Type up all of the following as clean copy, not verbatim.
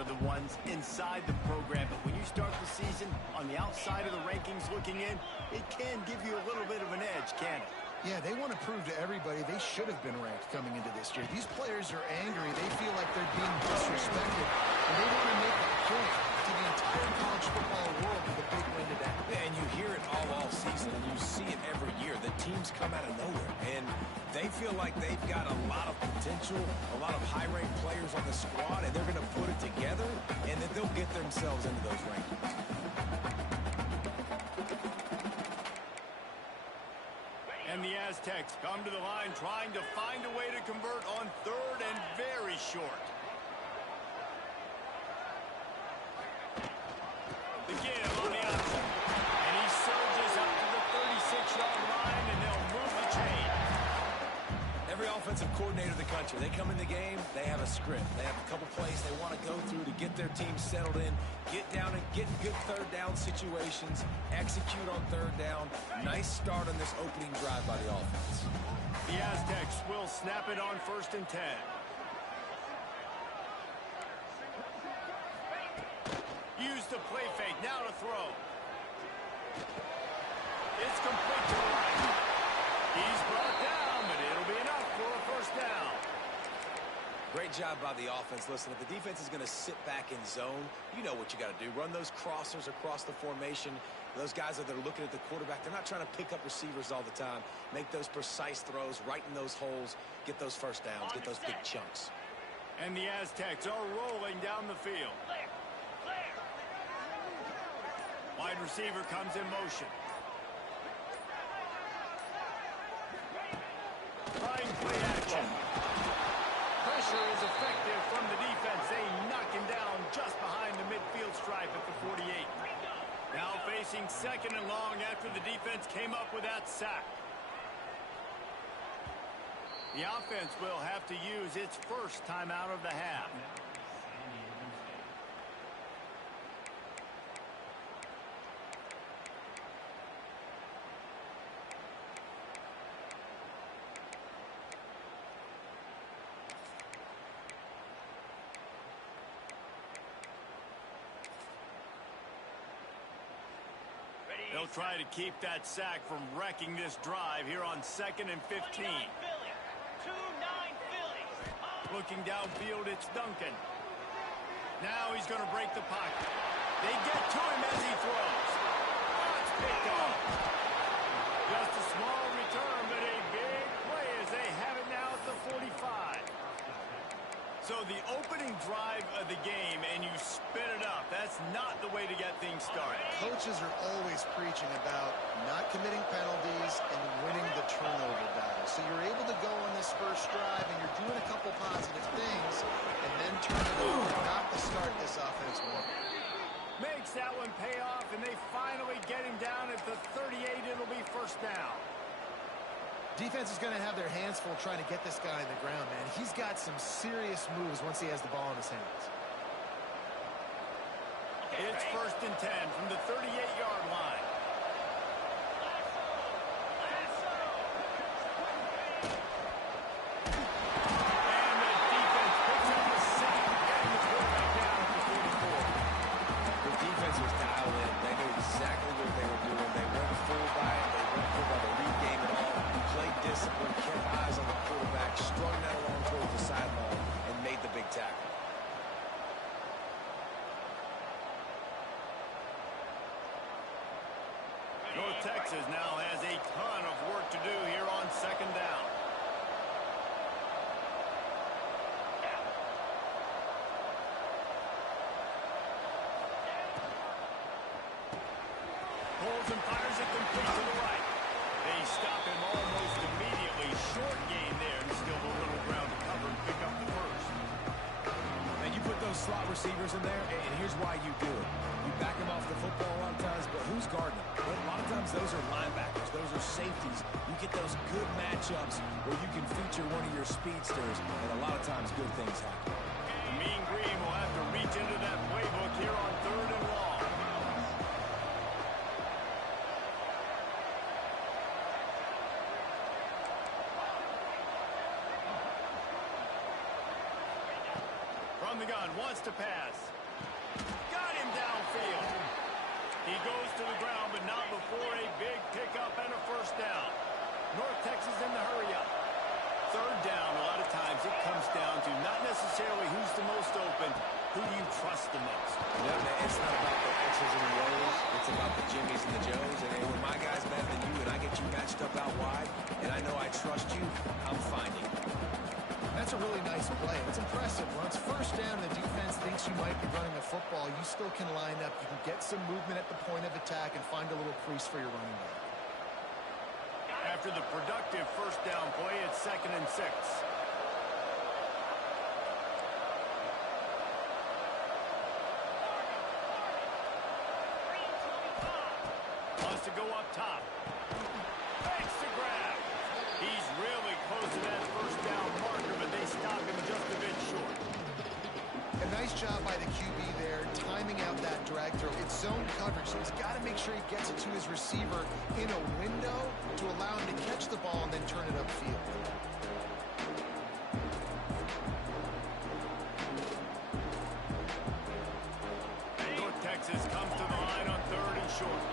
are the ones inside the program, but when you start the season on the outside of the rankings looking in, it can give you a little bit of an edge, can't it? Yeah, they want to prove to everybody they should have been ranked coming into this year. These players are angry. They feel like they're being disrespected, and they want to make a point to the entire college football world with a big win today. Yeah, and you hear it all season, and you see it every year. The teams come out of nowhere, and they feel like they've got a lot of potential, a lot of high-ranked players on the squad, and they're going to put it together, and then they'll get themselves into those rankings. And the Aztecs come to the line trying to find a way to convert on third and very short. The give on the option. And he surges up to the 36-yard line, and they'll move the chain. Every offensive coordinator in the country, they come in the game, they have a script. They have a couple plays they want to go through to get their team settled in, get down and get good third down situations, execute on third down. Nice start on this opening drive by the offense. The Aztecs will snap it on 1st and 10. Use the play fake, now to throw. It's complete to the right. He's brought down, but it'll be enough for a 1st down. Great job by the offense. Listen, if the defense is going to sit back in zone, you know what you got to do. Run those crossers across the formation. Those guys that are looking at the quarterback, they're not trying to pick up receivers all the time. Make those precise throws, right in those holes, get those 1st downs, get those big chunks. And the Aztecs are rolling down the field. Wide receiver comes in motion. Trying play action. Pressure is effective from the defense. They knock him down just behind the midfield stripe at the 48. Now facing 2nd and long after the defense came up with that sack. The offense will have to use its 1st timeout of the half. They'll try to keep that sack from wrecking this drive here on 2nd and 15. Looking downfield, it's Duncan. Now he's going to break the pocket. They get to him as he throws. Oh, it's picked off. Just a small return, but a big play as they have it now at the 45. So the opening drive of the game, and you spin it up. That's not the way to get things started. Coaches are always preaching about not committing penalties and winning the turnover battle. So you're able to go on this 1st drive, and you're doing a couple positive things, and then turn it over. Not the start this offense wanted. Makes that one pay off, and they finally get him down at the 38. It'll be 1st down. Defense is going to have their hands full trying to get this guy on the ground, man. He's got some serious moves once he has the ball in his hands. It's 1st and 10 from the 38-yard line. And the defense picks up the sack, getting the quarterback down at the 44. The defense was dialed in. They knew exactly what they were doing. They went full by it. They went full by the lead game at all. Played discipline, kept eyes on the quarterback, strung that along towards the sideline, and made the big tackle. North Texas now has a ton of work to do here on 2nd down. Pulls and fires it complete to the right. They stop him almost immediately. Short gain there, and still a little ground to cover and pick up the 1st. And you put those slot receivers in there, and here's why you do it. You back them off the football a lot of times, but who's guarding them? Well, a lot of times those are linebackers. Those are safeties. You get those good matchups where you can feature one of your speedsters, and a lot of times good things happen. Mean Green will have to reach into that playbook here on 3rd and long. From the gun, wants to pass. Got him downfield. He goes to the ground, but not before a big pickup and a first down. North Texas in the hurry up. Third down, a lot of times it comes down to not necessarily who's the most open, who do you trust the most? Yeah, man, it's not about the X's and the O's. It's about the Jimmys and the Joes. And when my guy's better than you and I get you matched up out wide, and I know I trust you, I'm finding you. That's a really nice play. It's impressive. When it's first down, the defense thinks you might be running the football. You still can line up. You can get some movement at the point of attack and find a little crease for your running back. After the productive first down play, it's 2nd and 6. Wants to go up top. Makes the grab. He's really close to that first down marker, but they stop him just a bit short. A nice job by the QB there, timing out that drag throw. It's zone coverage, so he's got to make sure he gets it to his receiver in a window to allow him to catch the ball and then turn it upfield. North Texas comes to the line on 3rd and short.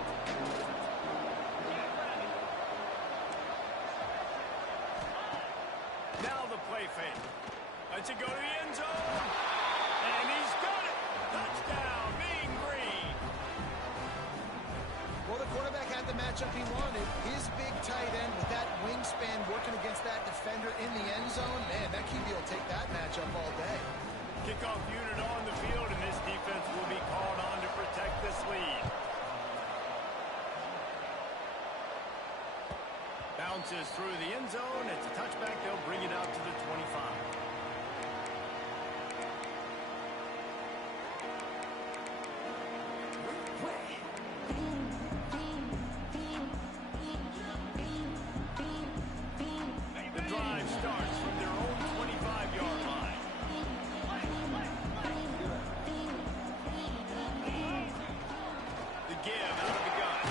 Now the play fake. Lets it go to the end zone. And he's got it. Touchdown, Mean Green. Well, the quarterback had the matchup he wanted. His big tight end with that wingspan working against that defender in the end zone. Man, that QB will take that matchup all day. Kickoff unit on the field, and this defense will be called on to protect this lead. Bounces through the end zone. It's a touchback. They'll bring it out to the 25. The drive starts from their own 25-yard line. The give out of the gun.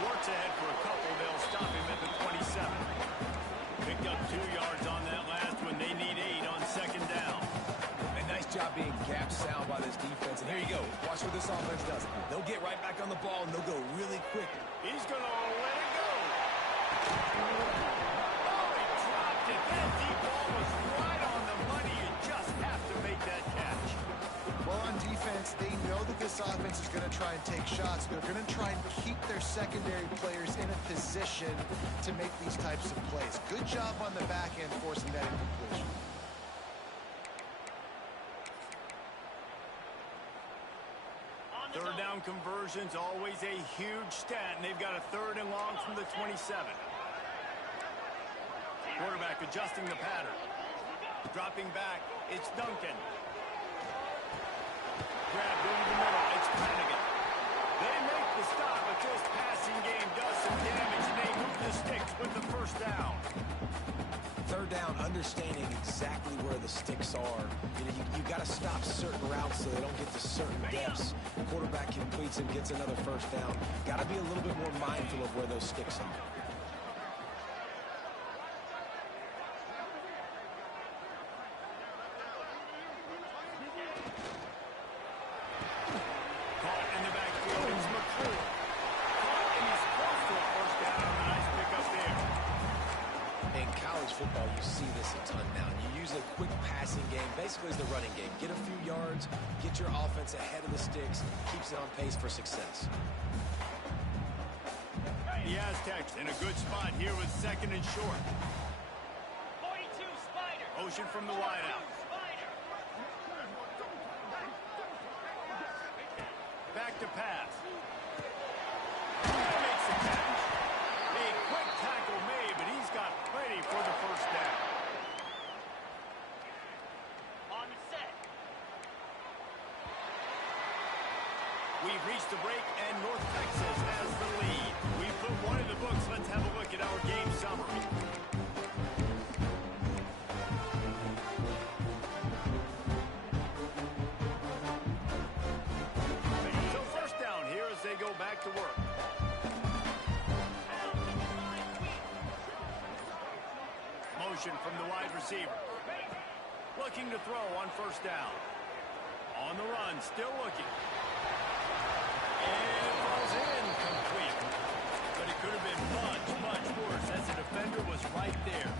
Works ahead for a couple. They'll stop him at the 27. Picked up 2 yards on that last one. They need 8 on 2nd down. And nice job being gap sound by this defense. And here you go. Watch what this offense does. They'll get right back on the ball, and they'll go really quick. He's going to let it go. Oh, he dropped it. That deep ball was right on the money. You just have to make that catch. Well, on defense, they know that this offense is going to try and take shots. They're going to try and keep their secondary players in a position to make these types of plays. Good job on the back end forcing that incompletion. Third down conversions, always a huge stat, and they've got a 3rd and long from the 27. Quarterback adjusting the pattern. Dropping back, it's Duncan. Grabbed into the middle, it's Flanagan. They make the stop, but this passing game does some damage, and they move the sticks with the first down. 3rd down, understanding exactly where the sticks are. You got to stop certain routes so they don't get to certain depths. The quarterback completes and gets another first down. Got to be a little bit more mindful of where those sticks are. Caught in the backfield, it's McCool. Caught and he's close to a first down. A nice pickup there. In college football, you see this a ton now. You use a quick passing game, basically as the running game. Get a few yards, get your offense ahead of the sticks, keeps it on pace for success. The Aztecs in a good spot here with 2nd and short. 42 Spider. Motion from the wideout. Back to pass. Makes the catch. A quick tackle made, but he's got plenty for the first down. On set. We've reached the break, and North Texas has the lead. We put one in the books. Let's have a look at our game summary. So first down here as they go back to work. Motion from the wide receiver. Looking to throw on first down. On the run, still looking. And it falls incomplete. But it could have been much, much worse as the defender was right there.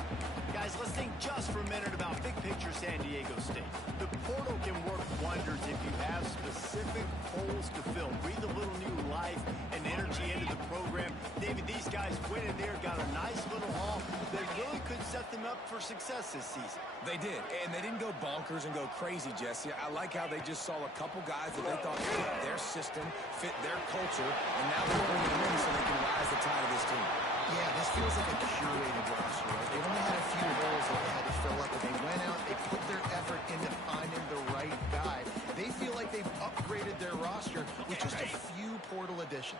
Guys, let's think just for a minute about big picture San Diego State. The portal can work wonders if you have specific holes to fill. Breathe a little new life and energy into the program. David, these guys went in there, got a nice little haul that really could set them up for success this season. They did, and they didn't go bonkers and go crazy, Jesse. I like how they just saw a couple guys that they thought fit their system, fit their culture, and now they're bringing them in so they can rise the tide of this team. Yeah, this feels like a curated roster, right? They only had a few holes that they had to fill up, but they went out, they put their effort into finding the right guy. They feel like they've upgraded their roster with just a few portal additions.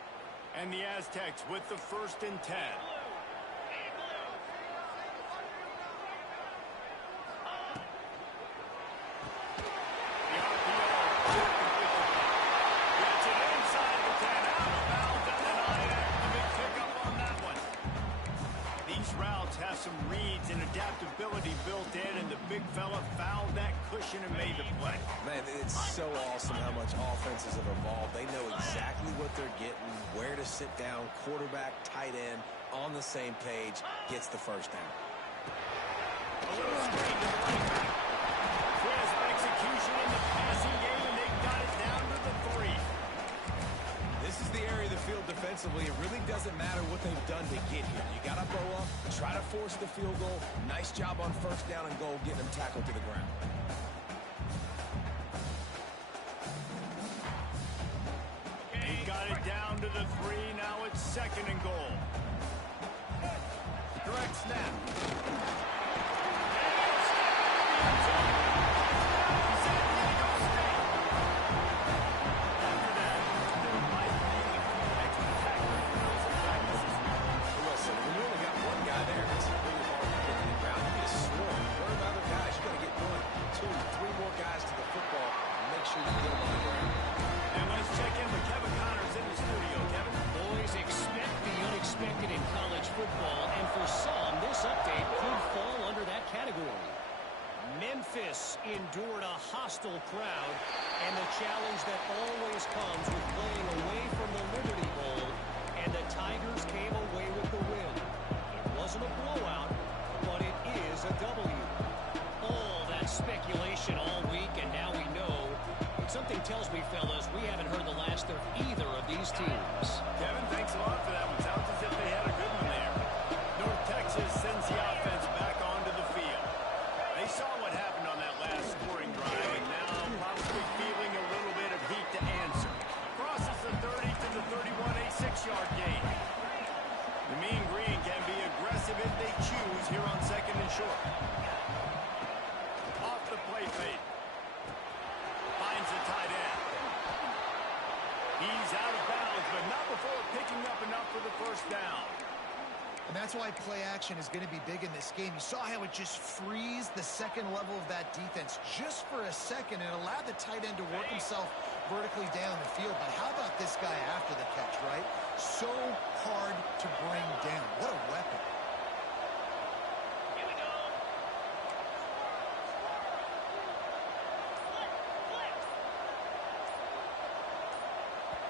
And the Aztecs with the 1st and 10. Some reads and adaptability built in, and the big fella found that cushion and made the play. Man, it's so awesome how much offenses have evolved. They know exactly what they're getting, where to sit down, quarterback, tight end, on the same page, gets the first down. A little screen to the right back. Crisp execution in the passing game, and they got it down to the 3. This is the area of the field defensively. It really doesn't matter what they've done to get here. You got to bow up, try to force the field goal. Nice job on first down and goal, getting them tackled to the ground. He got it down to the 3. Now it's 2nd and goal. Direct snap. Memphis endured a hostile crowd, and the challenge that always comes with playing away from the Liberty Bowl, and the Tigers came away with the win. It wasn't a blowout, but it is a W. All that speculation all week, and now we know. Something tells me, fellas, we haven't heard the last of either of these teams. Kevin, thanks a lot for that one. Sounds as if they had a good one there. North Texas sends the offense back onto the field. They saw what happened on that last scoring drive, and now probably feeling a little bit of heat to answer. Crosses the 30 to the 31, a 6-yard gain. The Mean Green can be aggressive if they choose here on 2nd and short. Off the play fake. Finds the tight end. He's out of bounds, but not before picking up enough for the first down. And that's why play action is going to be big in this game. You saw how it just freezed the second level of that defense just for a second and allowed the tight end to work himself vertically down the field. But how about this guy after the catch, right? So hard to bring down. What a weapon. Here we go.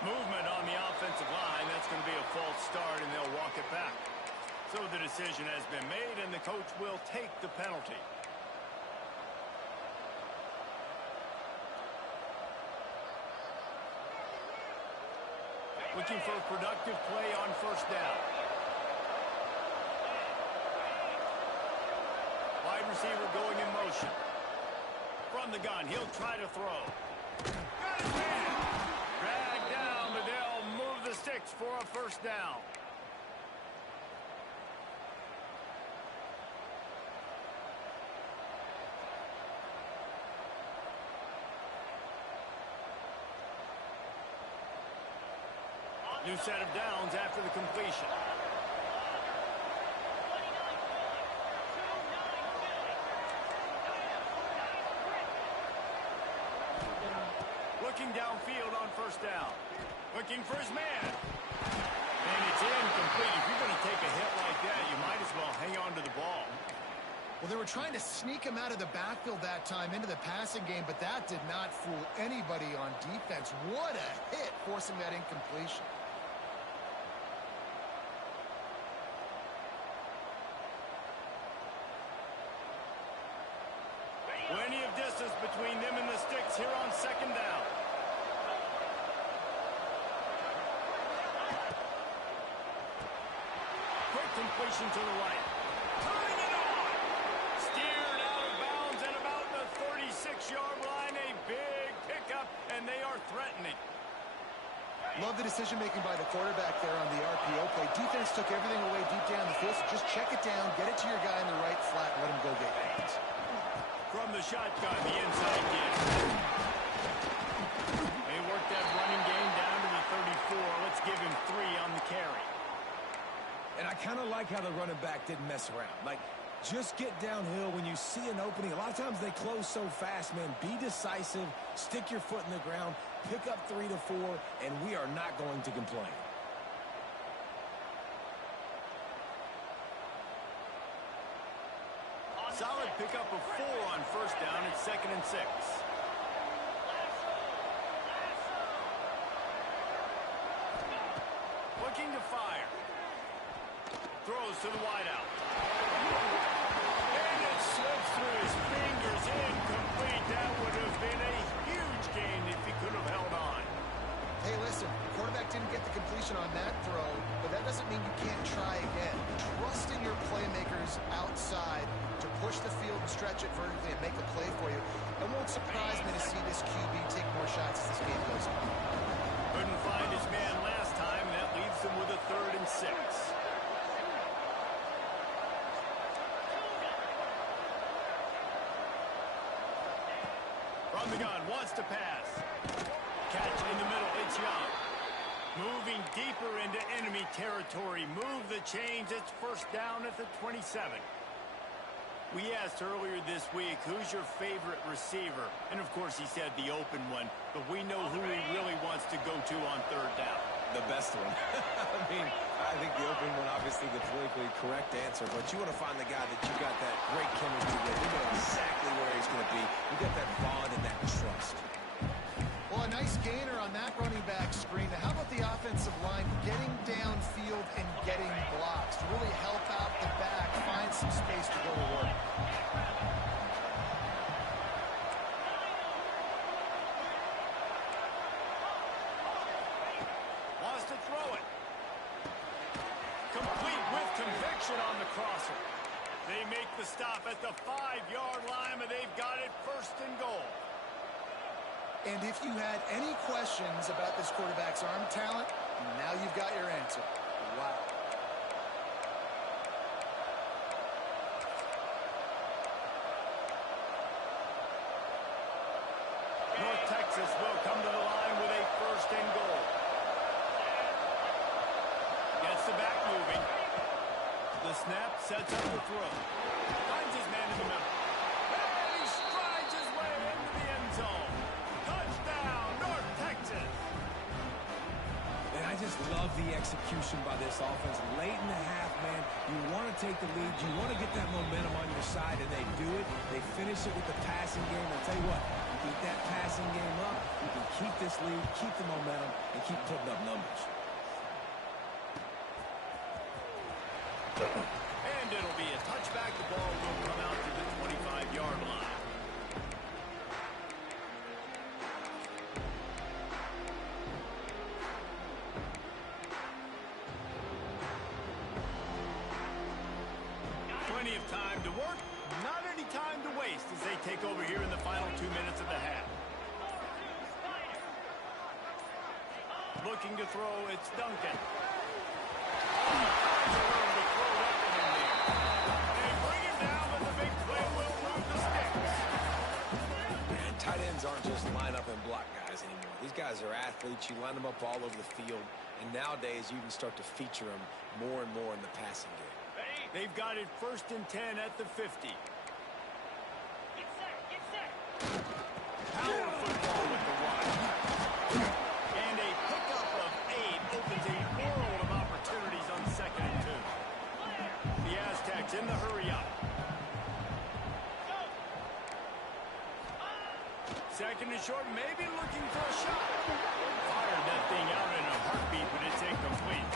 Movement on the offensive line. That's going to be a false start, and they'll walk it back. So the decision has been made, and the coach will take the penalty. Looking for a productive play on first down. Wide receiver going in motion. From the gun, he'll try to throw. Got his man. Dragged down, but they'll move the sticks for a first down. New set of downs after the completion. Looking downfield on first down. Looking for his man. And it's incomplete. If you're going to take a hit like that, you might as well hang on to the ball. Well, there were trying to sneak him out of the backfield that time into the passing game, but that did not fool anybody on defense. What a hit, forcing that incompletion. Plenty of distance between them and the sticks here on second down. Quick completion to the right. Turning it on. Steered out of bounds at about the 36-yard line. A big pickup, and they are threatening. Love the decision-making by the quarterback there on the RPO play. Defense took everything away deep down the field, so just check it down, get it to your guy in the right flat, and let him go get it. From the shotgun, the inside give. They work that running game down to the 34. Let's give him 3 on the carry. And I kind of like how the running back didn't mess around. Like, just get downhill when you see an opening. A lot of times they close so fast, man. Be decisive, stick your foot in the ground, pick up 3 to 4, and we are not going to complain. Solid pickup of 4 on first down. It's 2nd and 6. Looking to fire. Throws to the wideout. And it slips through his fingers. Incomplete. That would have been a huge gain if he could have held on. Hey, listen, the quarterback didn't get the completion on that throw, but that doesn't mean you can't try again. Trust in your playmakers outside to push the field and stretch it vertically and make a play for you. It won't surprise me to see this QB take more shots as this game goes on. Couldn't find his man last time, and that leaves him with a 3rd and 6. From the gun, wants to pass. Catch in the middle, it's Young. Moving deeper into enemy territory. Move the chains, it's first down at the 27. We asked earlier this week, who's your favorite receiver? And, of course, he said the open one. But we know who he really wants to go to on 3rd down. The best one. I mean, I think the open one, obviously the politically correct answer. But you want to find the guy that you got that great chemistry with. You know exactly where he's going to be. You got that bond and that trust. Well, a nice gainer on that running back screen. Now, how about the offensive line getting downfield and getting blocks to really help out the back, find some space to go to work? Wants to throw it. Complete with conviction on the crosser. They make the stop at the 5-yard line, but they've got it 1st and goal. And if you had any questions about this quarterback's arm talent, now you've got your answer. Wow. North Texas will come to the line with a 1st and goal. Gets the back moving. The snap sets up the throw. Finds his man in the middle. And he strides his way into the end zone. Touchdown, North Texas. And I just love the execution by this offense. Late in the half, man, you want to take the lead. You want to get that momentum on your side, and they do it. They finish it with the passing game. I'll tell you what, you keep that passing game up, you can keep this lead, keep the momentum, and keep putting up numbers. And it'll be a touchback. The ball will come out to the 25-yard line. Plenty of time to work, not any time to waste as they take over here in the final 2 minutes of the half. Looking to throw, it's Duncan. Tight ends aren't just line up and block guys anymore. These guys are athletes. You line them up all over the field. And nowadays, you can start to feature them more and more in the passing game. They've got it 1st and 10 at the 50. Power football with the wide. And a pickup of 8 opens a world of opportunities on 2nd and 2. The Aztecs in the hurry up. Second and short, maybe looking for a shot. Fired that thing out in a heartbeat, but it's incomplete.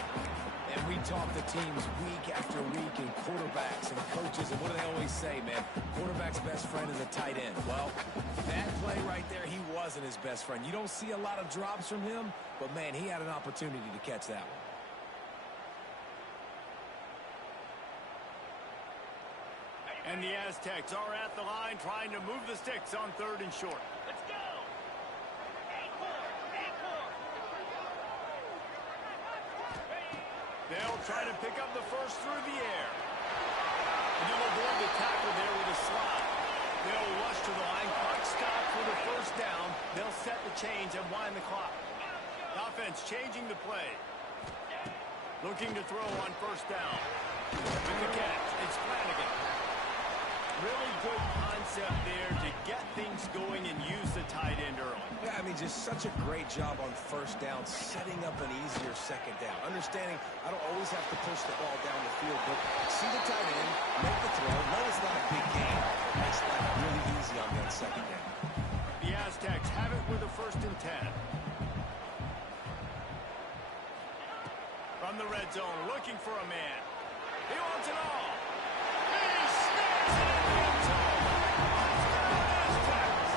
And we talk to teams week after week and quarterbacks and coaches, and what do they always say, man? Quarterback's best friend is a tight end. Well, that play right there, he wasn't his best friend. You don't see a lot of drops from him, but, man, he had an opportunity to catch that one. And the Aztecs are at the line trying to move the sticks on third and short. Let's go. They'll try to pick up the first through the air. And they'll avoid the tackle there with a slide. They'll rush to the line. Clock stop for the first down. They'll set the chains and wind the clock. Offense changing the play. Looking to throw on first down. With the catch, it's Flanagan. Really good concept there to get things going and use the tight end early. Yeah, I mean, just such a great job on first down, setting up an easier second down. Understanding I don't always have to push the ball down the field, but see the tight end, make the throw. No, it's not a big game. It makes life really easy on that second down. The Aztecs have it with a 1st and 10. From the red zone, looking for a man. He wants it all. He snaps it in the end zone. Touchdown, Aztecs.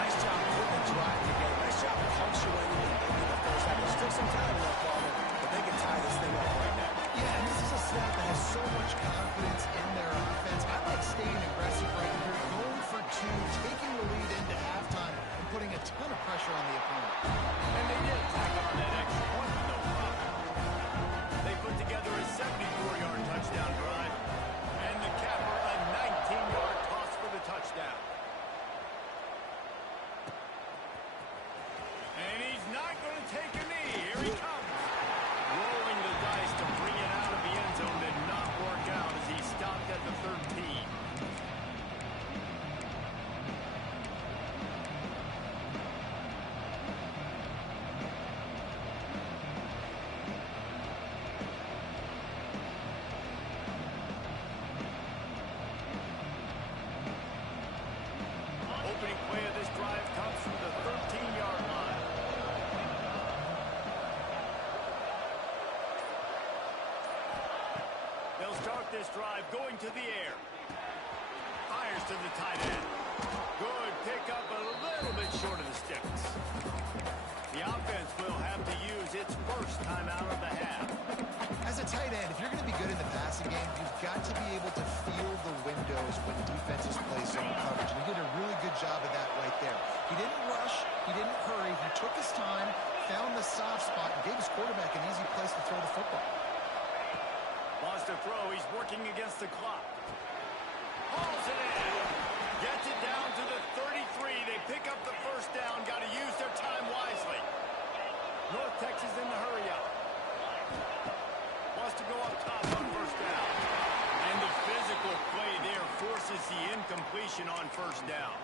Nice job putting the drive together. Nice job punctuating the end of the first half. There's still some time left on it, but they can tie this thing up right now. Yeah, and this is a staff that has so much confidence in their offense. I like staying aggressive right here, going for two, taking the lead into halftime, and putting a ton of pressure on the opponent. And they did tack on that extra point with no problem. They put together a 74-yard touchdown drive, and the capper a 19-yard toss for the touchdown. And he's not going to take a knee. Here he comes. Rolling the dice to bring it out of the end zone did not work out as he stopped at the 13. Opening play of this drive comes from the 13-yard line. They'll start this drive going to the air. Fires to the tight end. Good pickup, a little bit short of the sticks. The offense will have to use its first time out of the half. As a tight end, if you're going to be good in the passing game, you've got to be able to feel the windows when defenses play zone coverage. And he did a really good job of that right there. He didn't rush. He didn't hurry. He took his time, found the soft spot, and gave his quarterback an easy place to throw the football. Wants to throw. He's working against the clock. Hauls it in. Gets it down to the 33. They pick up the first down. Got to use their time wisely. North Texas in the hurry up. Wants to go up top on first down. And the physical play there forces the incompletion on first down.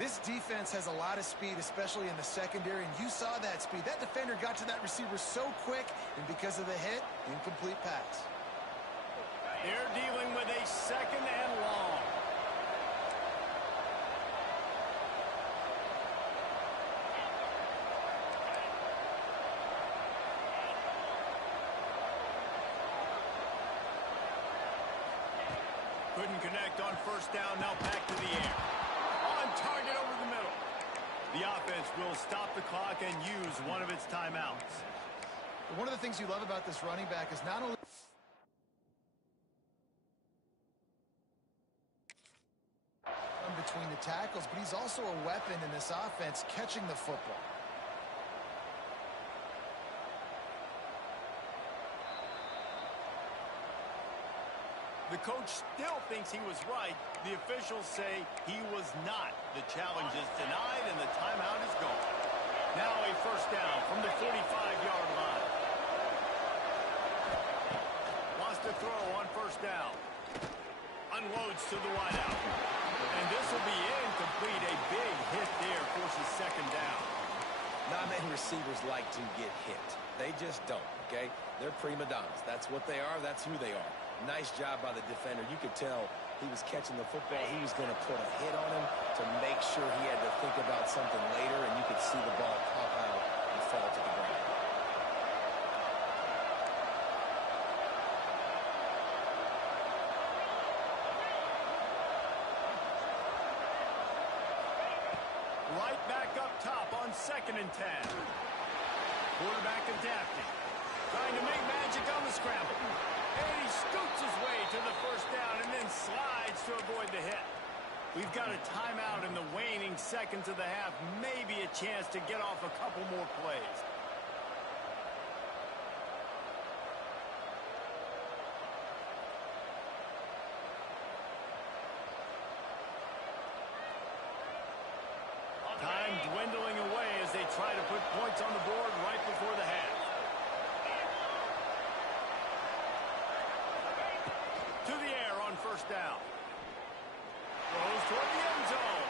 This defense has a lot of speed, especially in the secondary, and you saw that speed. That defender got to that receiver so quick, and because of the hit, incomplete pass. They're dealing with a 2nd and long. Couldn't connect on first down. Now back to the air. On target over the middle. The offense will stop the clock and use one of its timeouts. One of the things you love about this running back is not only between the tackles, but he's also a weapon in this offense catching the football. The coach still thinks he was right. The officials say he was not. The challenge is denied and the timeout is gone. Now a first down from the 45-yard line. Wants to throw on first down. Unloads to the wideout. And this will be incomplete. A big hit there forces second down. Not many receivers like to get hit. They just don't, okay? They're prima donnas. That's what they are. That's who they are. Nice job by the defender. You could tell he was catching the football. He was going to put a hit on him to make sure he had to think about something later, and you could see the ball pop out and fall to the ground. Right back up top on 2nd and 10. Quarterback adapting. Trying to make magic on the scramble. And he scoots his way to the first down and then slides to avoid the hit. We've got a timeout in the waning seconds of the half. Maybe a chance to get off a couple more plays. Time dwindling away as they try to put points on the board right before the half. To the air on first down. Throws toward the end zone.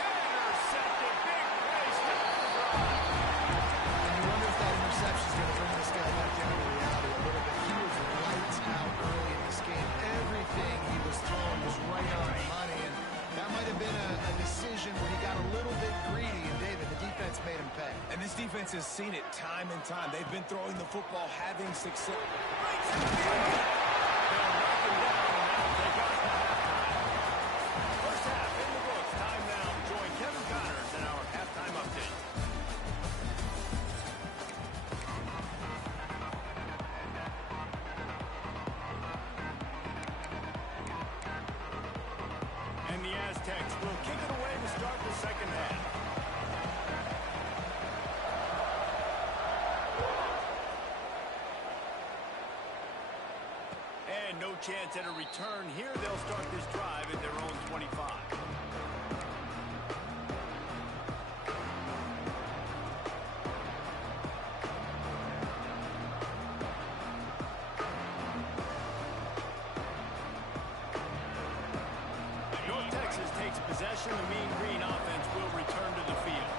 Intercepted. Big play. Stop the drive. And you wonder if that interception is going to bring this guy back down to reality a little bit. He was lights out early in this game. Everything he was throwing was right on the money, and that might have been a decision where he got a little bit greedy, and David, the defense made him pay. And this defense has seen it time and time. They've been throwing the football, having success. First half in the books. Time now. Join Kevin Connors in our halftime update. And the Aztecs will kick it away to start the second half. And no chance at a return here. They'll start this drive at their own 25. North Texas takes possession. The Mean Green offense will return to the field.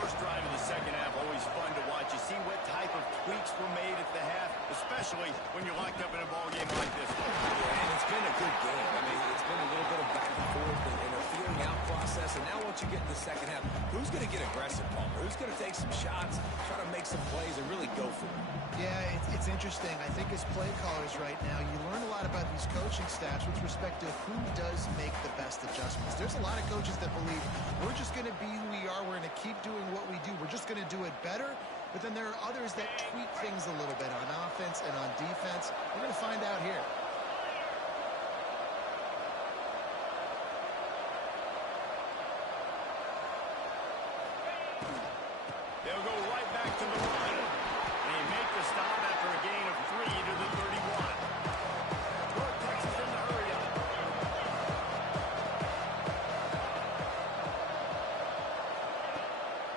First drive of the second half, always fun to watch. You see what type of tweaks were made at the half, especially when you're locked up in a ball game like this one. Yeah, and it's been a good game. I mean, it's been a little bit of back and forth and a feeling out process. And now once you get in the second half, who's going to get aggressive, Palmer? Who's going to take some shots, try to make some plays, and really go for it? Yeah, it's interesting. I think as play callers right now, you learn a lot about these coaching staffs with respect to who does make the best adjustments. There's a lot of coaches that believe we're just going to be who we are. We're going to keep doing what we do. We're just going to do it better. But then there are others that tweak things a little bit on offense and on defense. We're going to find out here. They'll go right back to the run. They make the stop after a gain of 3 to the 31. North Texas in the hurry up.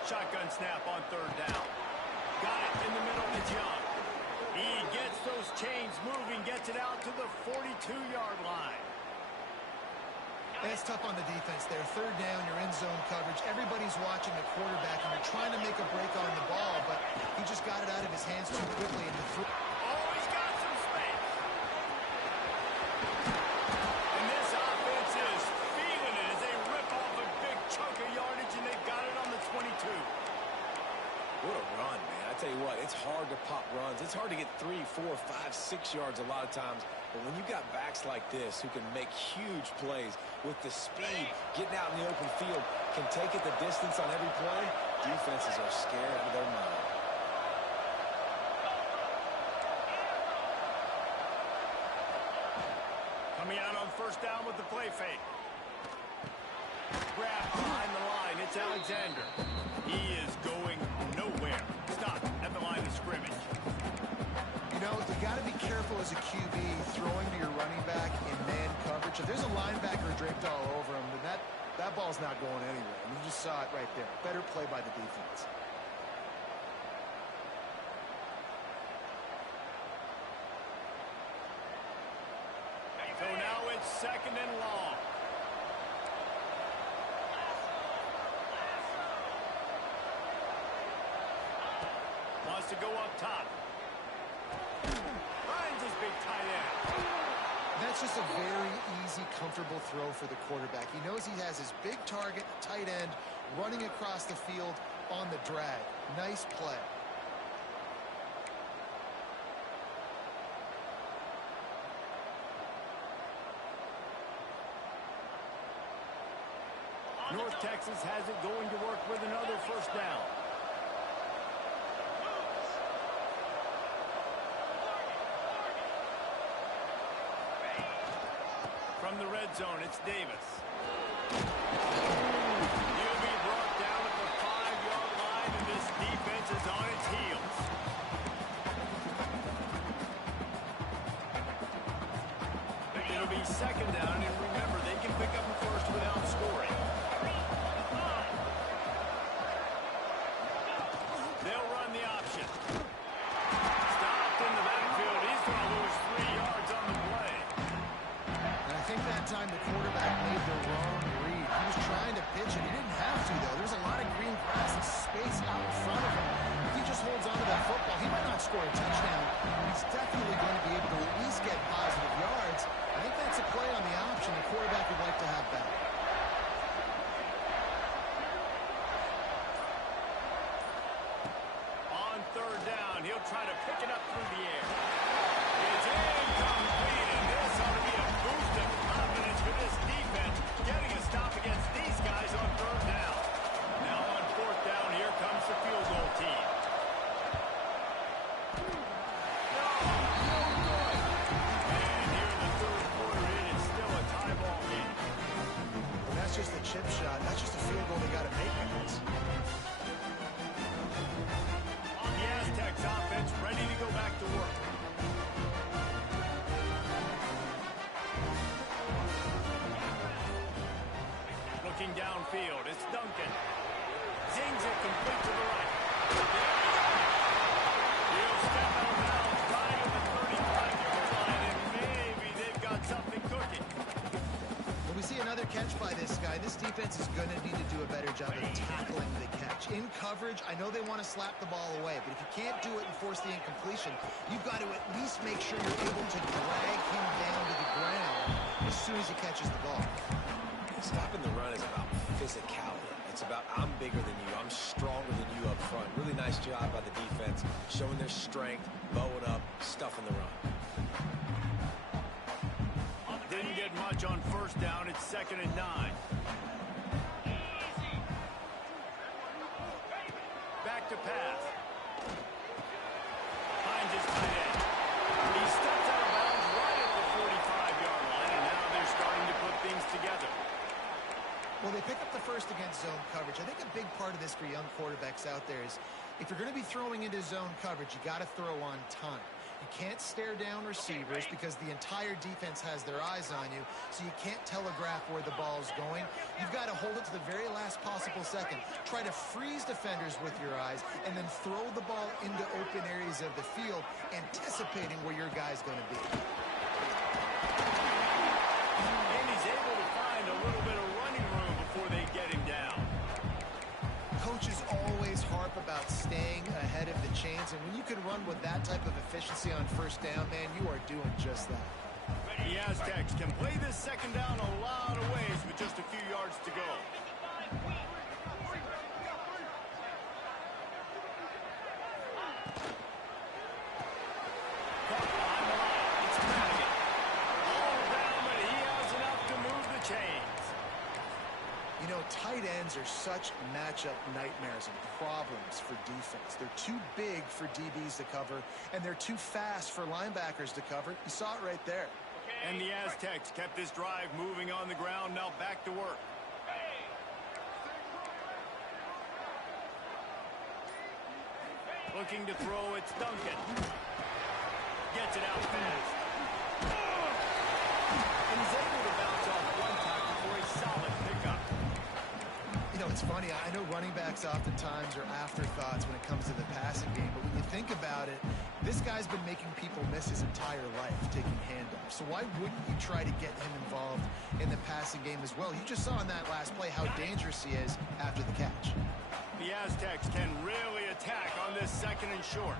Shotgun snap on third down. Got it in the middle. It's Young. He gets those chains moving, gets it out to the 42-yard line. It's tough on the defense there. Third down, you're in zone coverage. Everybody's watching the quarterback, and you're trying to make a break on the ball, but he just got it out of his hands too quickly. And Oh, he's got some space. And this offense is feeling it as they rip off a big chunk of yardage, and they've got it on the 22. What a run, man. I tell you what, it's hard to pop runs. It's hard to get 3, 4, 5, 6 yards a lot of times. But when you got backs like this who can make huge plays with the speed, getting out in the open field, can take it the distance on every play, defenses are scared out of their mind. Coming out on first down with the play fake. Grab behind the line. It's Alexander. He is going nowhere. Stop at the line of scrimmage. you know, you got to be careful as a QB throwing to your running back in man coverage. If there's a linebacker draped all over him, then that ball's not going anywhere. I mean, you just saw it right there. Better play by the defense. So now it's second and long. Wants to go up top. Finds his That's just a very easy, comfortable throw for the quarterback. He knows he has his big target, tight end, running across the field on the drag. Nice play. North Texas has it going to work with another first down. From the red zone, it's Davis. He'll be brought down at the 5-yard line, and this defense is on its heels. It'll be second down, and remember, they can pick up a first without scoring. They'll run the option. Stopped in the backfield. He's going to lose 3 yards on the play. And I think that time the quarterback made the wrong read. He was trying to pitch it. He didn't have to, though. There's a lot of green grass and space out in front of him. If he just holds on to that football, he might not score a touchdown. He's definitely going to be able to at least get positive yards. I think that's a play on the option the quarterback would like to have back. On third down, he'll try to pick it up through the air. It's incomplete, and this ought to be a boost of confidence for this defense, getting a stop against these guys on third down. Now on fourth down, here comes the field goal team. And here in the third quarter, it is still a tie ball game. And that's just a chip shot. That's just a field goal they got to make, guys. The Aztecs offense ready to go back to work. Looking downfield, it's Duncan. Zings it complete to the right. He'll step out of bounds right at the 35-yard line, and maybe they've got something cooking. When we see another catch by this guy, this defense is going to need to do a better job of tackling the catch. In coverage, I know they want to slap the ball away, but if you can't do it and force the incompletion, you've got to at least make sure you're able to drag him down to the ground as soon as he catches the ball. Stopping the run is about physicality. It's about I'm bigger than you. I'm stronger than you up front. Really nice job by the defense, showing their strength, bowing up, stuffing the run. Didn't get much on first down. It's 2nd and 9. Back to pass. Finds his tight end. He steps out of bounds right at the 45-yard line, and now they're starting to put things together. Well, they pick up the first against zone coverage. I think a big part of this for young quarterbacks out there is if you're going to be throwing into zone coverage, you got to throw on time. You can't stare down receivers because the entire defense has their eyes on you, so you can't telegraph where the ball's going. You've got to hold it to the very last possible second. Try to freeze defenders with your eyes and then throw the ball into open areas of the field, anticipating where your guy's going to be. And he's able to find a little bit of running room before they get him down. Coaches always harp about staying ahead of the chains, and when you can run with that type of efficiency on first down, man, you are doing just that. The Aztecs can play this second down a lot of ways with just a few yards to go. Caught behind the line. It's Madigan. All down, but he has enough to move the chains. You know, tight ends are such matchup nightmares and problems for defense. They're too big for DBs to cover, and they're too fast for linebackers to cover. You saw it right there. And the Aztecs kept this drive moving on the ground. Now back to work. Looking to throw, it's Duncan. Gets it out fast. And he's able to bounce off one tackle for a solid pickup. You know, it's funny. I know running backs oftentimes are afterthoughts when it comes to the passing game, but when you think about it, this guy's been making people miss his entire life taking handoffs. So why wouldn't you try to get him involved in the passing game as well? You just saw in that last play how dangerous he is after the catch. The Aztecs can really attack on this 2nd and short.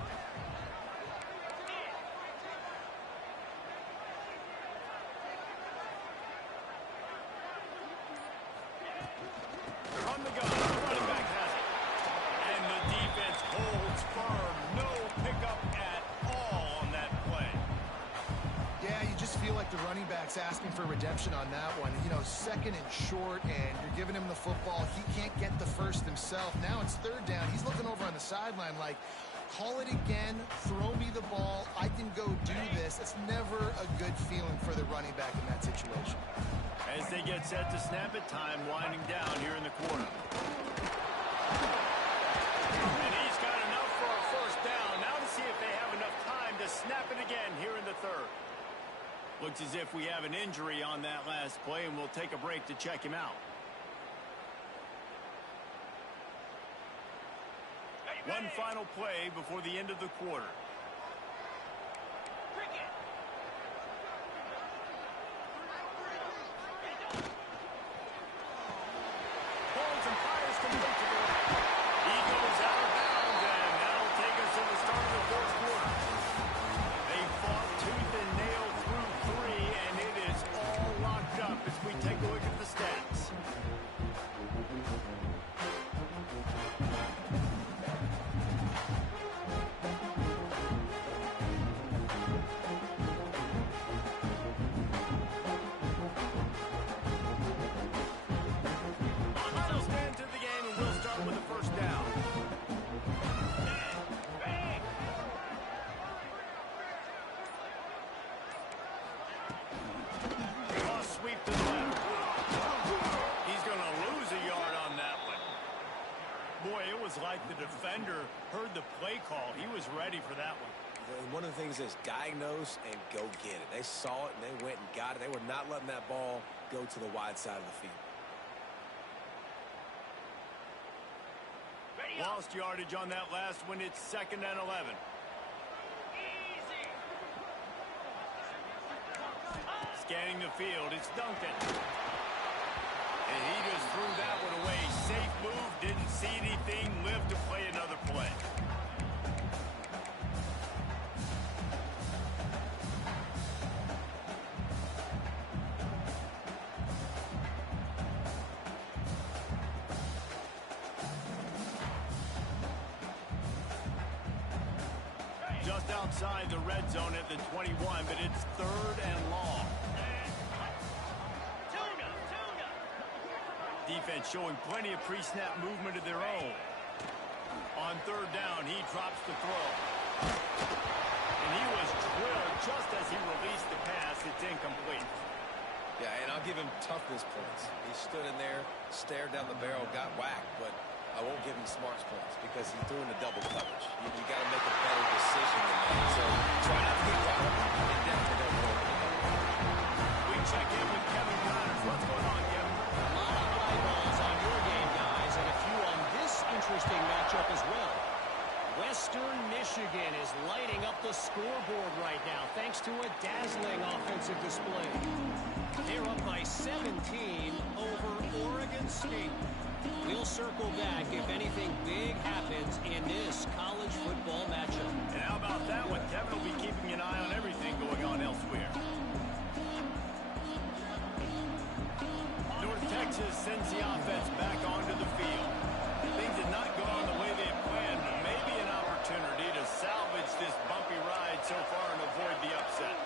feel like the running back's asking for redemption on that one. You know, second and short, and you're giving him the football. He can't get the first himself. Now it's third down. He's looking over on the sideline like, call it again, throw me the ball, I can go do this. It's never a good feeling for the running back in that situation. As they get set to snap it, time winding down here in the quarter. And he's got enough for a first down. Now to see if they have enough time to snap it again here in the third. Looks as if we have an injury on that last play, and we'll take a break to check him out. One final play before the end of the quarter. Balls and fires complete to the right. He goes out of bounds, and that'll take us to the start of the fourth quarter. They fought tooth and nail through three, and it is all locked up as we take a look at the stats. Like the defender heard the play call. He was ready for that one. One of the things is diagnose and go get it. They saw it and they went and got it. They were not letting that ball go to the wide side of the field. Lost yardage on that last one. It's 2nd and 11. Easy. Scanning the field. It's Duncan. And he just threw that one away. Safe move. Didn't see anything. Lived to play another play. Just outside the red zone at the 21, but it's 3rd and long. Defense showing plenty of pre-snap movement of their own. On 3rd down, he drops the throw. And he was drilled just as he released the pass. It's incomplete. Yeah, and I'll give him toughness points. He stood in there, stared down the barrel, got whacked, but I won't give him smarts points because he threw into double coverage. You got to make a better decision than that. So try not to get caught up. And definitely don't go over the double. We check in with Kevin Connors. What's going on, Kevin? A lot of eyeballs on your game, guys, and a few on this interesting matchup as well. Western Michigan is lighting up the scoreboard right now thanks to a dazzling offensive display. They're up by 17 over Oregon State. We'll circle back if anything big happens in this college football matchup. And how about that one? Kevin will be keeping an eye on everything going on elsewhere. North Texas sends the offense back onto the field. Things did not go on the way they had planned, but maybe an opportunity to salvage this bumpy ride so far and avoid the upset.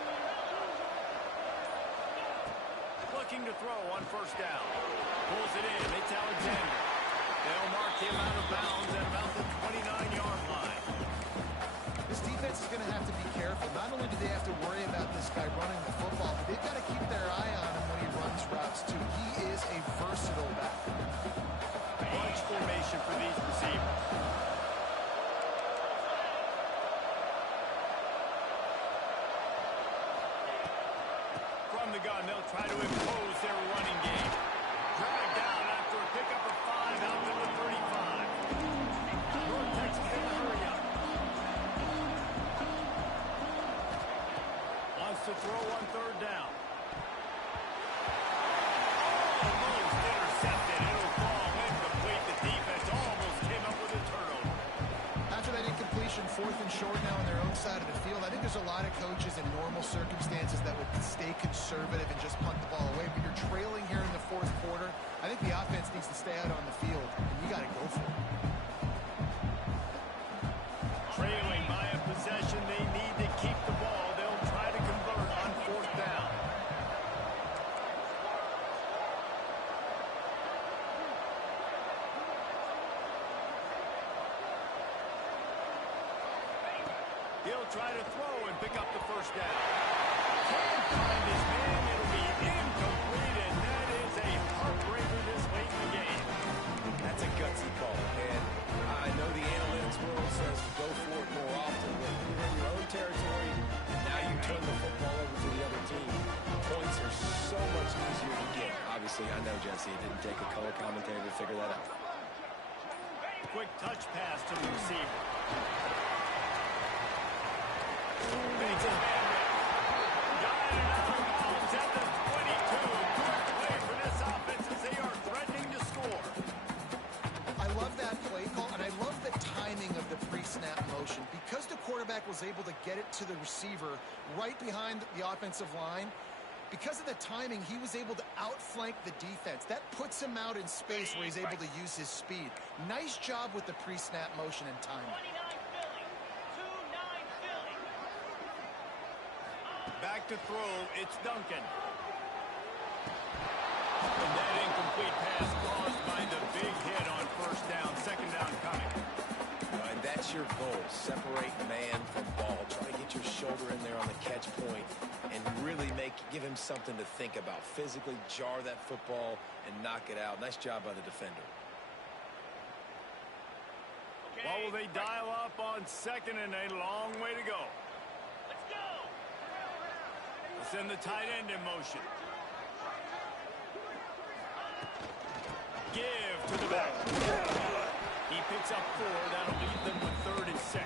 Looking to throw on 1st down. Pulls it in. It's Alexander. They'll mark him out of bounds at about the 29-yard line. This defense is going to have to be careful. Not only do they have to worry about this guy running the football, but they've got to keep their eye on him when he runs routes, too. He is a versatile back. Bunch formation for these receivers. From the gun, they'll try to impose their running game. Dragged down after a pickup of 5 out to the 35. North Texas in the hurry up. Wants to throw on 3rd down. Almost intercepted. It'll fall incomplete. The defense almost came up with a turnover. After that incompletion, 4th and short now on their own side of the field, I think there's a lot of coaches in normal circumstances that would stay conservative and just punt the ball away. But you're trailing here in the 4th quarter. I think the offense needs to stay out on the field, and you got to go for it. Trailing by a possession, they need to keep the ball. They'll try to convert on 4th down. He'll try to throw and pick up the first down. Can't find his man. It'll be incomplete, and that is a heartbreaker this late in the game. That's a gutsy call, and I know the analytics world says go for it more often, but you're in your own territory. Now you turn the football over to the other team. Points are so much easier to get. Obviously, I know, Jesse, it didn't take a color commentator to figure that out. Quick touch pass to the receiver. Makes his man miss. Got it out of bounds at the 22. Good play for this offense as they are threatening to score. I love that play call, and I love the timing of the pre-snap motion. Because the quarterback was able to get it to the receiver right behind the offensive line, because of the timing, he was able to outflank the defense. That puts him out in space where he's able to use his speed. Nice job with the pre-snap motion and timing. 29 Philly. 2-9 Philly. Back to throw, it's Duncan. And that incomplete pass caused by the big hit on first down. Second down coming. And that's your goal. Separate man from ball. Try to get your shoulder in there on the catch point and really give him something to think about. Physically jar that football and knock it out. Nice job by the defender. Okay, What will they dial up on second and a long way to go? let's go. Let's send the tight end in motion. Give to the back. He picks up 4. That'll leave them with 3rd and 6.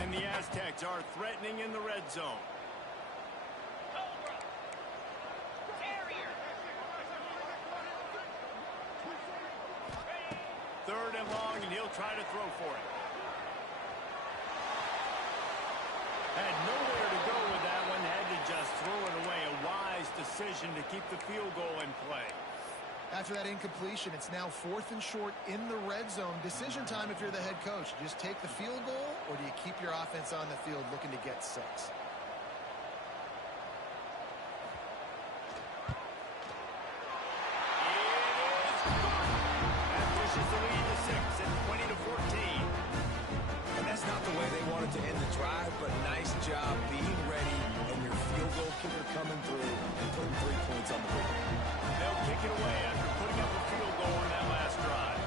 And the Aztecs are threatening in the red zone. Cobra. Terrier. 3rd and long, and he'll try to throw for it. Had nowhere to go with that one. Had to just throw it away. A wise decision to keep the field goal in play. After that incompletion, it's now 4th and short in the red zone. Decision time if you're the head coach. Do you just take the field goal, or do you keep your offense on the field looking to get 6? That pushes the lead to 6 and 20-14. And that's not the way they wanted to end the drive, but nice job being ready and your field goal kicker coming through and putting 3 points on the board. They'll kick it away after putting up a field goal on that last drive.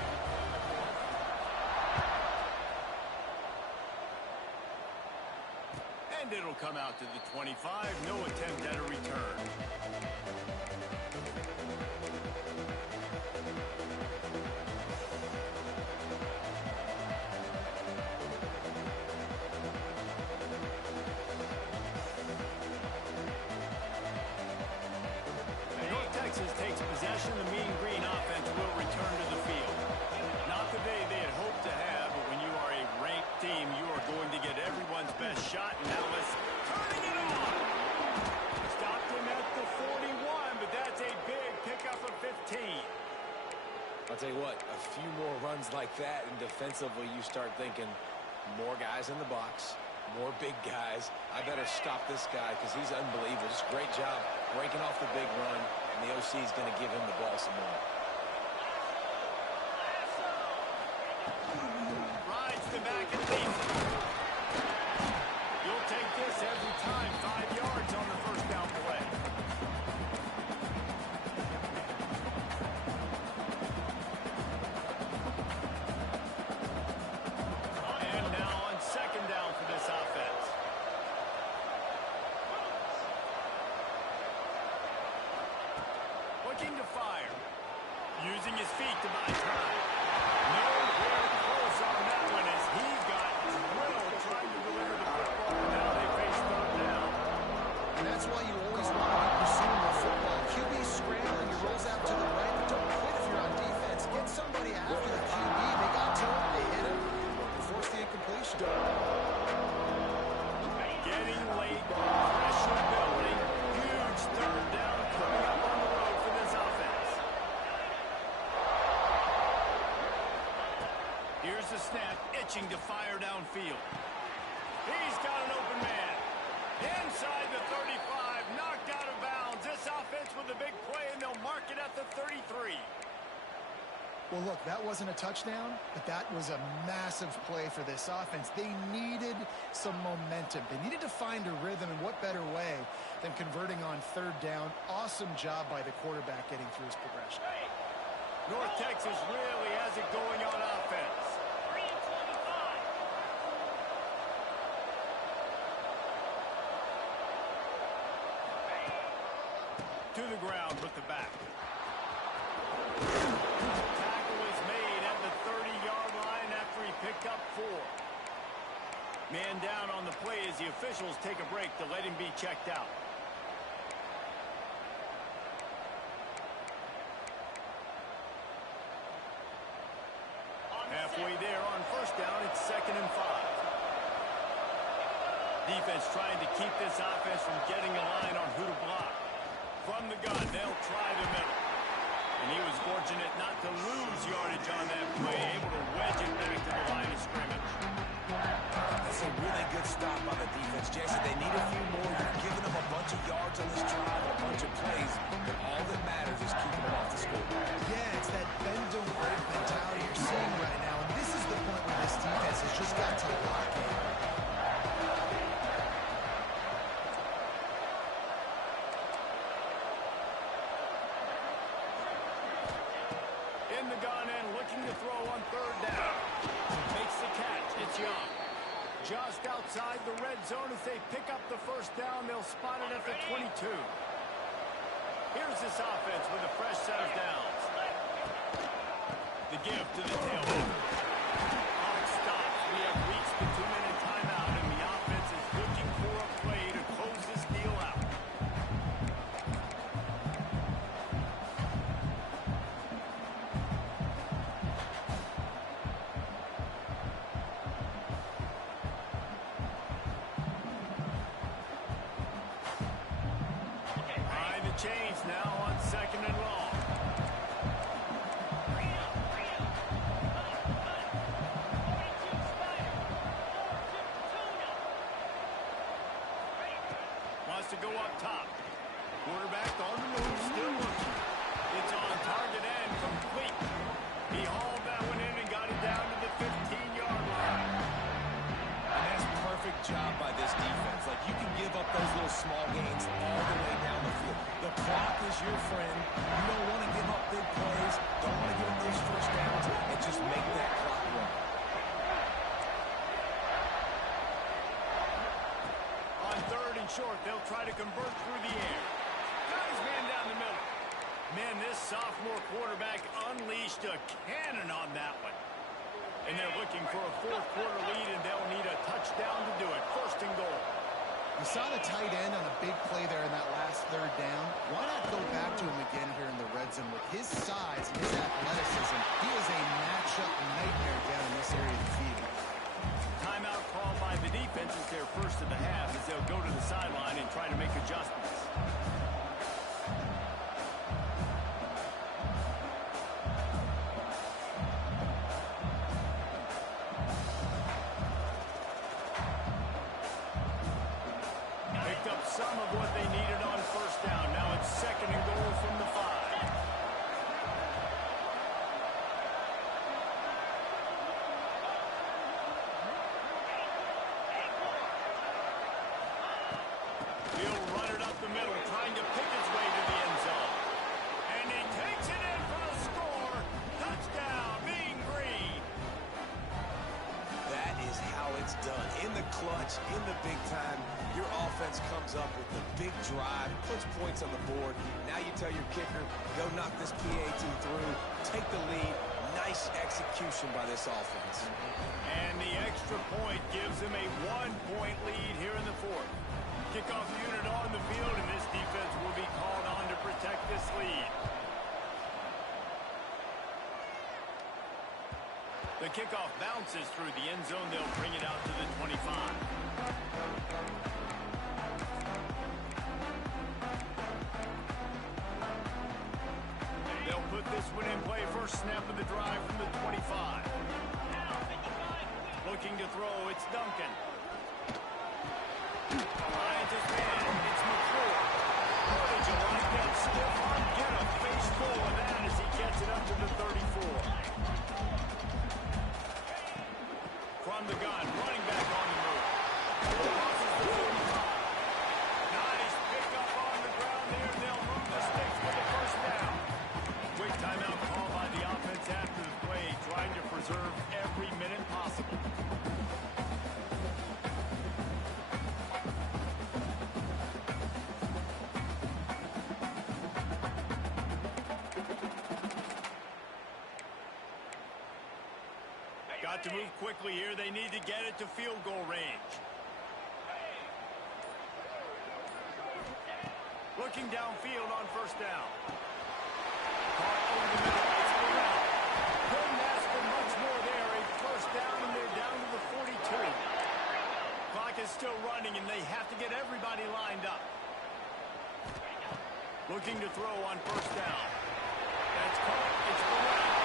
And it'll come out to the 25. No attempt at a return. North Texas takes possession. The Mean Green offense will return to the field. Not the day they had hoped to have, but when you are a ranked team, you are going to get everyone's best shot. And now let's turning it on. Stopped him at the 41, but that's a big pickup of 15. I'll tell you what, a few more runs like that, and defensively you start thinking more guys in the box, more big guys. I better stop this guy because he's unbelievable. Just great job breaking off the big run, and the OC is going to give him the ball some more. Rides the back and leaves it. You'll take this every time. 5 yards on the first down play. And now on second down for this offense. Looking to fire. Using his feet to buy time. Nowhere close on that one as he got drilled trying to deliver the football. Now they face 3rd down. And that's why you always want to be pursuing the football. QB scrambling, he rolls out to the right, but don't quit if you're on defense. Get somebody after the QB. They got to him, they hit him, and force the incompletion. Getting late, pressure building. Huge 3rd down coming up on the road for this offense. Here's the snap, itching to fire downfield. He's got an open man. Inside the 35, knocked out of bounds fields this offense with a big play, and they'll mark it at the 33. Well, look, that wasn't a touchdown, but that was a massive play for this offense. They needed some momentum. They needed to find a rhythm, and what better way than converting on third down. Awesome job by the quarterback getting through his progression. North Texas really has it going on offense. 3 and 25. To the ground with the back. Picked up 4. Man down on the play as the officials take a break to let him be checked out. Halfway there on first down, it's 2nd and 5. Defense trying to keep this offense from getting a line on who to block. From the gun, they'll try the middle. And he was fortunate not to lose yardage on that play, able to wedge it back to the line of scrimmage. That's a really good stop by the defense, Jason. They need a few more. You're giving them a bunch of yards on this drive and a bunch of plays, but all that matters is keeping them off the score. Yeah, it's that bend don't break mentality you're seeing right now, and this is the point where this defense has just got to lock in. Just outside the red zone as they pick up the first down. They'll spot it at the 22. Here's this offense with a fresh set of downs. The give to the tailback. Clock stops. We have reached the 2-minute timeout, and the offense is looking for a play to close this deal out. Change now on 2nd and long. Wants to go up top. Quarterback on the move, still looking. It's on target and complete. He hauled that one in and got it down to the 15-yard line. And that's a perfect job by this defense. Like, you can give up those little small gains all the way down the field. The clock is your friend. You don't want to give up big plays. Don't want to give up those first downs, and just make that clock run. On 3rd and short, they'll try to convert through the air. Got his man down the middle. Man, this sophomore quarterback unleashed a cannon on that one. And they're looking for a 4th-quarter lead, and they'll need a touchdown to do it. 1st and goal. You saw the tight end on a big play there in that last 3rd down. Why not go back to him again here in the red zone? With his size and his athleticism, he is a matchup nightmare down in this area of the field. Timeout called by the defense is their first of the half as they'll go to the sideline and try to make adjustments. Some of what they needed on first down. Now it's 2nd and goal from the 5. He'll run it up the middle, trying to pick his way to the end zone. And he takes it in for the score. Touchdown, Mean Green. That is how it's done. In the clutch, in the big time, your offense comes up with the big drive, puts points on the board. Now you tell your kicker, go knock this PAT through, take the lead. Nice execution by this offense. And the extra point gives them a 1-point lead here in the 4th. Kickoff unit on the field, and this defense will be called on to protect this lead. The kickoff bounces through the end zone. They'll bring it out to the 25. Put this one in play. First snap of the drive from the 25. Looking to throw, it's Duncan. Finds his man, it's McClure. What a You like that stiff arm? Get a face full of that as he gets it up to the 34. From the gun, running back on the move. Crosses the 45. Nice pickup on the ground there, and they'll move the sticks for the first down. Quick timeout call by the offense after the play, trying to preserve every minute possible. Got to move quickly here. They need to get it to field goal range. Looking downfield on first down. Caught over the middle. It's Burrell. Couldn't ask for much more there. A first down, and they're down to the 42. Clock is still running, and they have to get everybody lined up. Looking to throw on first down. That's caught. It's Burrell.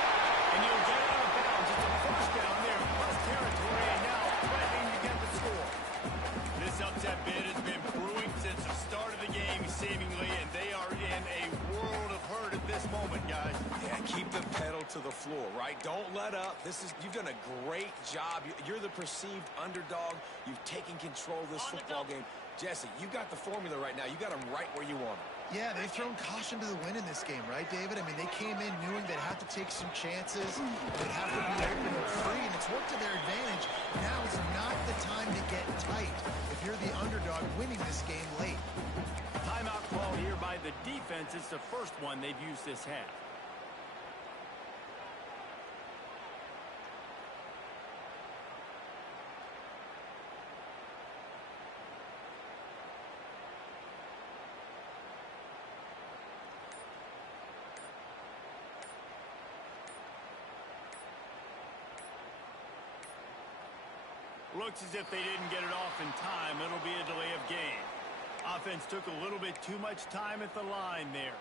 And he'll get out of bounds. It's a first down there. Plus territory, and now threatening to get the score. This upset bid has been brewing since the start of the game, seemingly, and they are in a world of hurt at this moment, guys. Yeah, keep the pedal to the floor, right? Don't let up. You've done a great job. You're the perceived underdog. You've taken control of this football game. Jesse, you got the formula right now. You got them right where you want them. Yeah, they've thrown caution to the wind in this game, right, David? I mean, they came in knowing they'd have to take some chances, they'd have to be open and free, and it's worked to their advantage. Now is not the time to get tight if you're the underdog winning this game late. Timeout call here by the defense. It's the first one they've used this half. Looks as if they didn't get it off in time. It'll be a delay of game. Offense took a little bit too much time at the line there.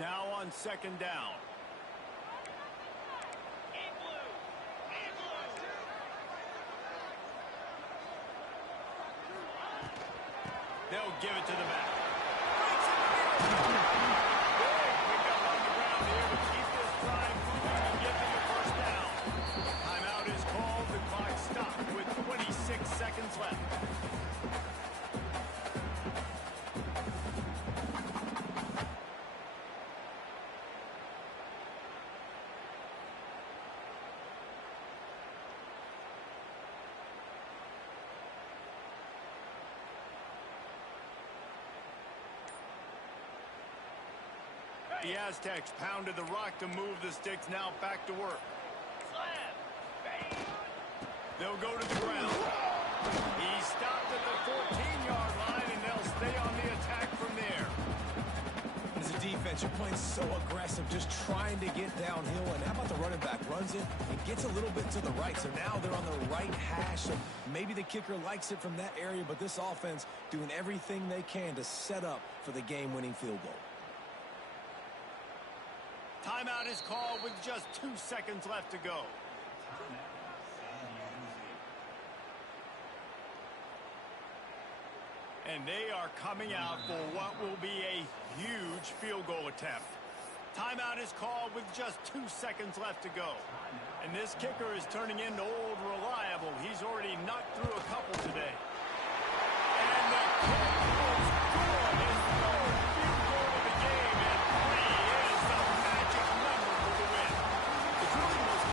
Now on second down. They'll give it to the back. Seconds left. The Aztecs pounded the rock to move the sticks. Now back to work. They'll go to the ground. He stopped at the 14-yard line, and they'll stay on the attack from there. As a defense, you're playing so aggressive, just trying to get downhill. And how about the running back? Runs it and gets a little bit to the right. So now they're on the right hash. So maybe the kicker likes it from that area, but this offense doing everything they can to set up for the game-winning field goal. Timeout is called with just 2 seconds left to go. And they are coming out for what will be a huge field goal attempt. Timeout is called with just 2 seconds left to go. And this kicker is turning into old reliable. He's already knocked through a couple today. And the kick